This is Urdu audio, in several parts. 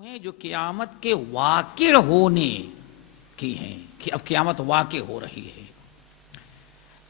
ہیں جو قیامت کے واقع ہونے کی ہیں کہ اب قیامت واقع ہو رہی ہے.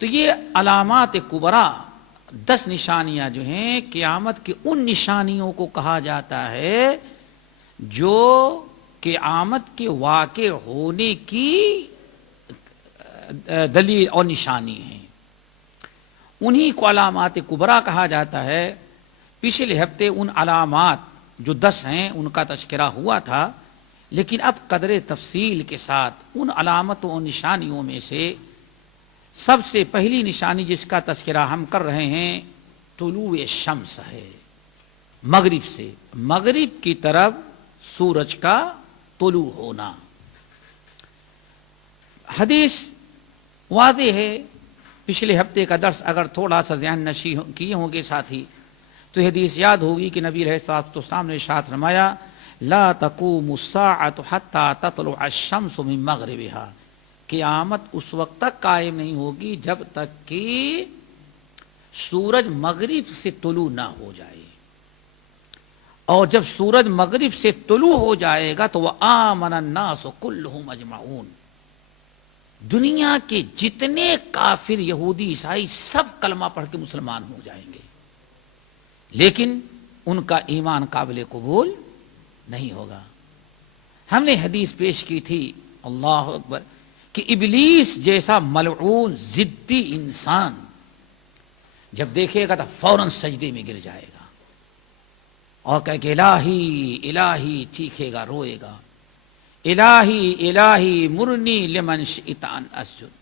تو یہ علامات کبریٰ 10 نشانیاں جو ہیں قیامت کی ان نشانیوں کو کہا جاتا ہے جو قیامت کے واقع ہونے کی دلیل اور نشانی ہیں. انہی کو علامات کبریٰ کہا جاتا ہے. پچھلے ہفتے ان علامات جو 10 ہیں ان کا تذکرہ ہوا تھا، لیکن اب قدر تفصیل کے ساتھ ان علامتوں اور نشانیوں میں سے سب سے پہلی نشانی جس کا تذکرہ ہم کر رہے ہیں طلوع شمس ہے. مغرب سے مغرب کی طرف سورج کا طلوع ہونا. حدیث واضح ہے. پچھلے ہفتے کا درس اگر تھوڑا سا ذہن نشی کیے ہوں گے ساتھی تو حدیث یاد ہوگی کہ نبی علیہ الصلوۃ والسلام نے ارشاد فرمایا لا تقوم الساعة حتى تطلع الشمس من مغربها. قیامت اس وقت تک قائم نہیں ہوگی جب تک کہ سورج مغرب سے طلوع نہ ہو جائے، اور جب سورج مغرب سے طلوع ہو جائے گا تو وآمن الناس كلهم اجمعون. دنیا کے جتنے کافر یہودی عیسائی سب کلمہ پڑھ کے مسلمان ہو جائیں گے، لیکن ان کا ایمان قابل قبول نہیں ہوگا. ہم نے حدیث پیش کی تھی اللہ اکبر کہ ابلیس جیسا ملعون ضدی انسان جب دیکھے گا تو فوراً سجدے میں گر جائے گا اور کہے کہ الہی الہی چیخے گا، روئے گا، الہی الہی مرنی لمن شئت ان اسجد.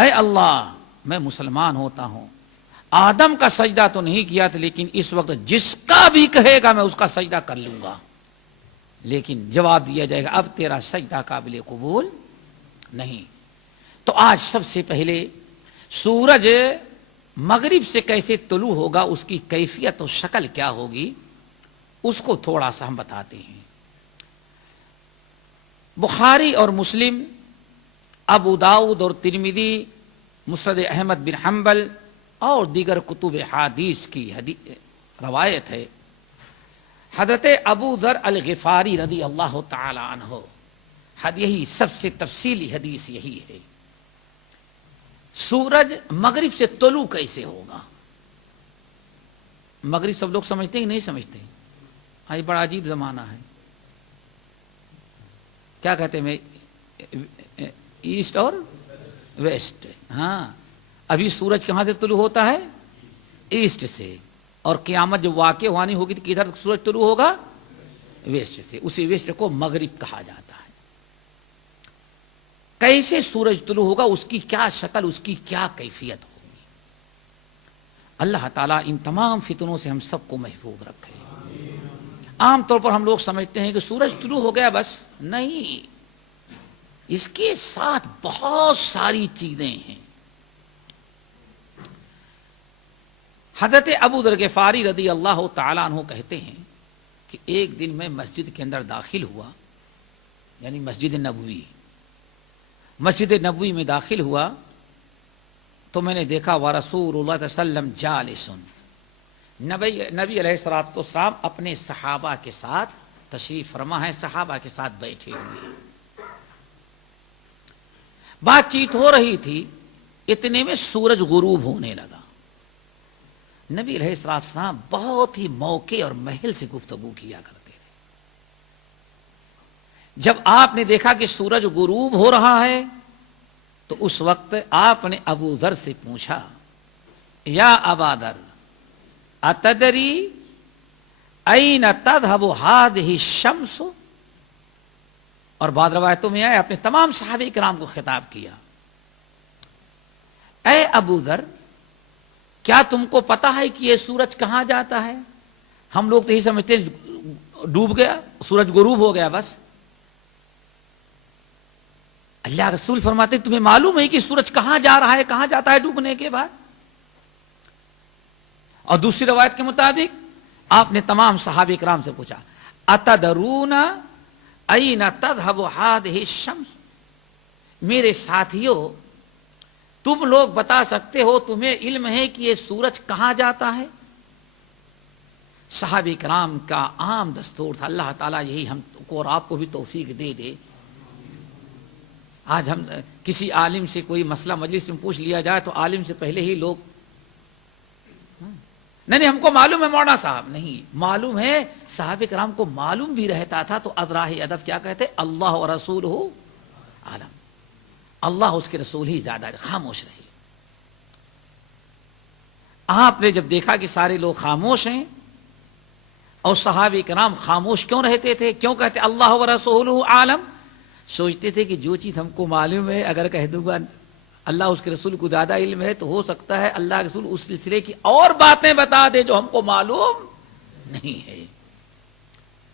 اے اللہ میں مسلمان ہوتا ہوں، آدم کا سجدہ تو نہیں کیا تھا لیکن اس وقت جس کا بھی کہے گا میں اس کا سجدہ کر لوں گا. لیکن جواب دیا جائے گا اب تیرا سجدہ قابل قبول نہیں. تو آج سب سے پہلے سورج مغرب سے کیسے طلوع ہوگا، اس کی کیفیت و شکل کیا ہوگی، اس کو تھوڑا سا ہم بتاتے ہیں. بخاری اور مسلم، ابو داؤد اور ترمذی، مسند احمد بن حنبل اور دیگر کتب حدیث کی روایت ہے. حضرت ابو ذر الغفاری رضی اللہ تعالی عنہ، یہی سب سے تفصیلی حدیث یہی ہے. سورج مغرب سے طلوع کیسے ہوگا؟ مغرب سب لوگ سمجھتے ہیں کہ نہیں سمجھتے؟ آج بڑا عجیب زمانہ ہے. کیا کہتے ہیں ایسٹ اور ویسٹ. ہاں، ابھی سورج کہاں سے طلوع ہوتا ہے؟ ایسٹ سے. اور قیامت جب واقع ہوانی ہوگی تو کدھر سورج طلوع ہوگا؟ ویسٹ سے. اسی ویسٹ کو مغرب کہا جاتا ہے. کیسے سورج طلوع ہوگا، اس کی کیا شکل، اس کی کیا کیفیت ہوگی؟ اللہ تعالیٰ ان تمام فتنوں سے ہم سب کو محفوظ رکھے. عام طور پر ہم لوگ سمجھتے ہیں کہ سورج طلوع ہو گیا بس. نہیں، اس کے ساتھ بہت ساری چیزیں ہیں. حضرت ابو ذر غفاری رضی اللہ تعالیٰ عنہ کہتے ہیں کہ ایک دن میں مسجد کے اندر داخل ہوا، یعنی مسجد نبوی میں داخل ہوا تو میں نے دیکھا ورسول اللہ صلی اللہ علیہ وسلم جالس. نبی علیہ الصلوۃ والسلام اپنے صحابہ کے ساتھ تشریف فرما ہے، صحابہ کے ساتھ بیٹھے ہوئے. بات چیت ہو رہی تھی، اتنے میں سورج غروب ہونے لگا. نبی علیہ السلام بہت ہی موقع اور محل سے گفتگو کیا کرتے تھے. جب آپ نے دیکھا کہ سورج غروب ہو رہا ہے تو اس وقت آپ نے ابو ذر سے پوچھا یا ابا ذر اتدری این تذهب هذه الشمس. اور بعض روایتوں میں آئے اپنے تمام صحابہ کرام کو خطاب کیا، اے ابو ذر کیا تم کو پتا ہے کہ یہ سورج کہاں جاتا ہے؟ ہم لوگ تو یہی سمجھتے ڈوب گیا، سورج غروب ہو گیا بس. اللہ رسول فرماتے تمہیں معلوم ہے کہ سورج کہاں جا رہا ہے، کہاں جاتا ہے ڈوبنے کے بعد؟ اور دوسری روایت کے مطابق آپ نے تمام صحابہ کرام سے پوچھا اتدرون این تذهب هذه الشمس. میرے ساتھیوں تم لوگ بتا سکتے ہو، تمہیں علم ہے کہ یہ سورج کہاں جاتا ہے؟ صحابہ کرام کا عام دستور تھا. اللہ تعالیٰ یہی ہم کو اور آپ کو بھی توفیق دے دے. آج ہم کسی عالم سے کوئی مسئلہ مجلس میں پوچھ لیا جائے تو عالم سے پہلے ہی لوگ نہیں ہم کو معلوم ہے مولانا صاحب. نہیں معلوم ہے, صحابہ کرام کو معلوم بھی رہتا تھا تو ادراہ ادب کیا کہتے, اللہ و رسولہ عالم, اللہ اس کے رسول ہی زیادہ. خاموش رہے. آپ نے جب دیکھا کہ سارے لوگ خاموش ہیں اور صحابہ کرام خاموش کیوں رہتے تھے, کیوں کہتے اللہ و رسولہ عالم, سوچتے تھے کہ جو چیز ہم کو معلوم ہے اگر کہہ دوں گا اللہ اس کے رسول کو زیادہ علم ہے تو ہو سکتا ہے اللہ کے رسول اس سلسلے کی اور باتیں بتا دے جو ہم کو معلوم نہیں ہے.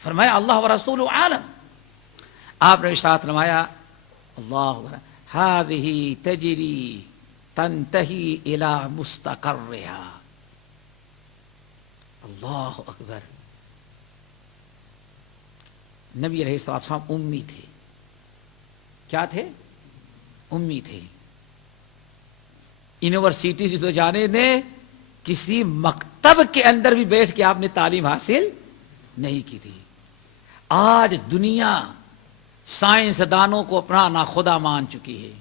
فرمایا اللہ و رسول عالم. آپ نے ارشاد فرمایا اللہ هذه تجری تنتہی الی مستقرها. اللہ اکبر. نبی علیہ السلام امی تھے. کیا تھے؟ امی تھے. یونیورسٹی سے تو جانے دیں, کسی مکتب کے اندر بھی بیٹھ کے آپ نے تعلیم حاصل نہیں کی تھی. آج دنیا سائنسدانوں کو اپنا ناخدا مان چکی ہے.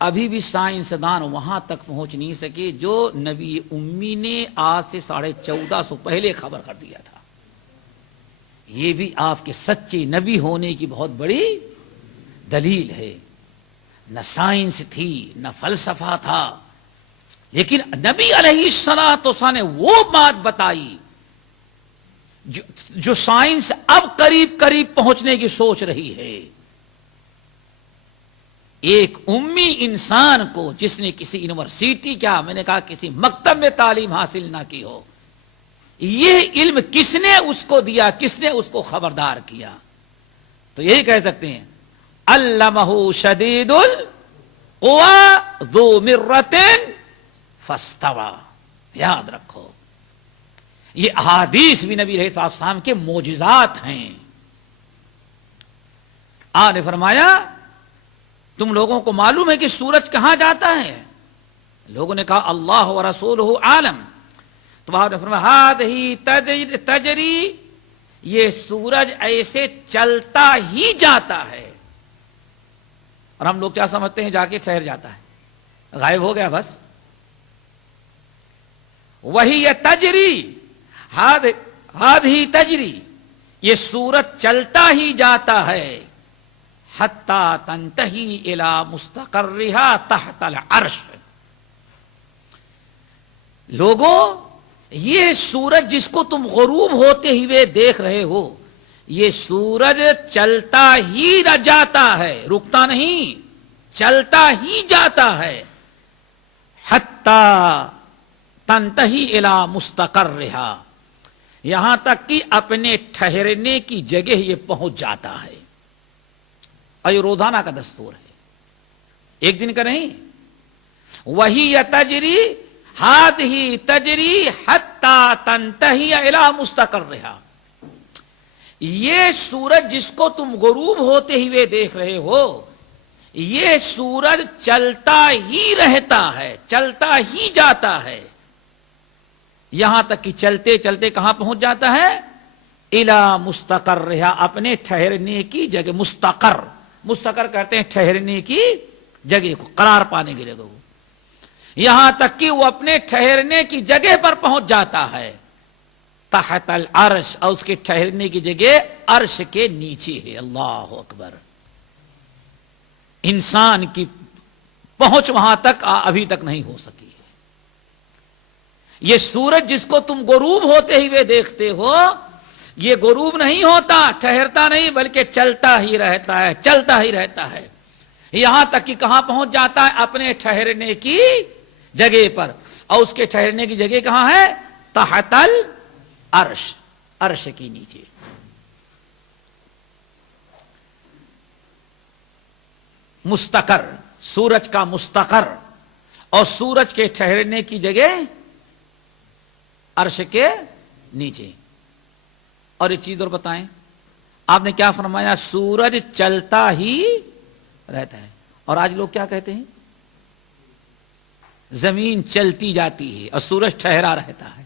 ابھی بھی سائنسدان وہاں تک پہنچ نہیں سکے جو نبی امی نے آج سے 1450 پہلے خبر کر دیا تھا. یہ بھی آپ کے سچے نبی ہونے کی بہت بڑی دلیل ہے. نہ سائنس تھی نہ فلسفہ تھا, لیکن نبی علیہ السلام نے وہ بات بتائی جو سائنس اب قریب قریب پہنچنے کی سوچ رہی ہے. ایک امی انسان کو جس نے کسی یونیورسٹی, کیا میں نے کہا کسی مکتب میں تعلیم حاصل نہ کی ہو, یہ علم کس نے اس کو دیا, کس نے اس کو خبردار کیا؟ تو یہی کہہ سکتے ہیں علمہ شدید القوی ذو مرۃ فاستوی. یاد رکھو یہ احادیث بھی نبی علیہ السلام کے معجزات ہیں. آپ نے فرمایا تم لوگوں کو معلوم ہے کہ سورج کہاں جاتا ہے؟ لوگوں نے کہا اللہ و رسولہ عالم. تو آپ نے فرمایا ہذہ تجری, یہ سورج ایسے چلتا ہی جاتا ہے. اور ہم لوگ کیا سمجھتے ہیں جا کے ٹھہر جاتا ہے, غائب ہو گیا بس. وہی تجری, ہذہ تجری, یہ سورج چلتا ہی جاتا ہے حتی تنتہی الی مستقرہا تحت العرش. لوگوں یہ سورج جس کو تم غروب ہوتے ہوئے دیکھ رہے ہو, یہ سورج چلتا ہی جاتا ہے, رکتا نہیں, چلتا ہی جاتا ہے. حتی تنتہی الی مستقرہا, یہاں تک کہ اپنے ٹھہرنے کی جگہ یہ پہنچ جاتا ہے. اور یہ روزانہ کا دستور ہے, ایک دن کا نہیں. وہی تجری ہذہ تجری حتی تنتہی الی مستقرہا. یہ سورج جس کو تم غروب ہوتے ہوئے دیکھ رہے ہو, یہ سورج چلتا ہی رہتا ہے, چلتا ہی جاتا ہے, یہاں تک کہ چلتے چلتے کہاں پہنچ جاتا ہے؟ الی مستقرہا, اپنے ٹھہرنے کی جگہ. مستقر, مستقر کہتے ہیں ٹھہرنے کی جگہ کو, قرار پانے کی جگہ کو. یہاں تک کہ وہ اپنے ٹھہرنے کی جگہ پر پہنچ جاتا ہے تحت العرش, اور اس کے ٹھہرنے کی جگہ عرش کے نیچے ہے. اللہ اکبر. انسان کی پہنچ وہاں تک ابھی تک نہیں ہو سکی ہے. یہ سورج جس کو تم غروب ہوتے ہوئے دیکھتے ہو, یہ غروب نہیں ہوتا, ٹھہرتا نہیں, بلکہ چلتا ہی رہتا ہے, چلتا ہی رہتا ہے. یہاں تک کہ کہاں پہنچ جاتا ہے؟ اپنے ٹھہرنے کی جگہ پر. اور اس کے ٹھہرنے کی جگہ کہاں ہے؟ تحت العرش, عرش کی نیچے. مستقر, سورج کا مستقر, اور سورج کے ٹھہرنے کی جگہ عرش کے نیچے. اور ایک چیز اور بتائیں, آپ نے کیا فرمایا؟ سورج چلتا ہی رہتا ہے. اور آج لوگ کیا کہتے ہیں؟ زمین چلتی جاتی ہے اور سورج ٹھہرا رہتا ہے.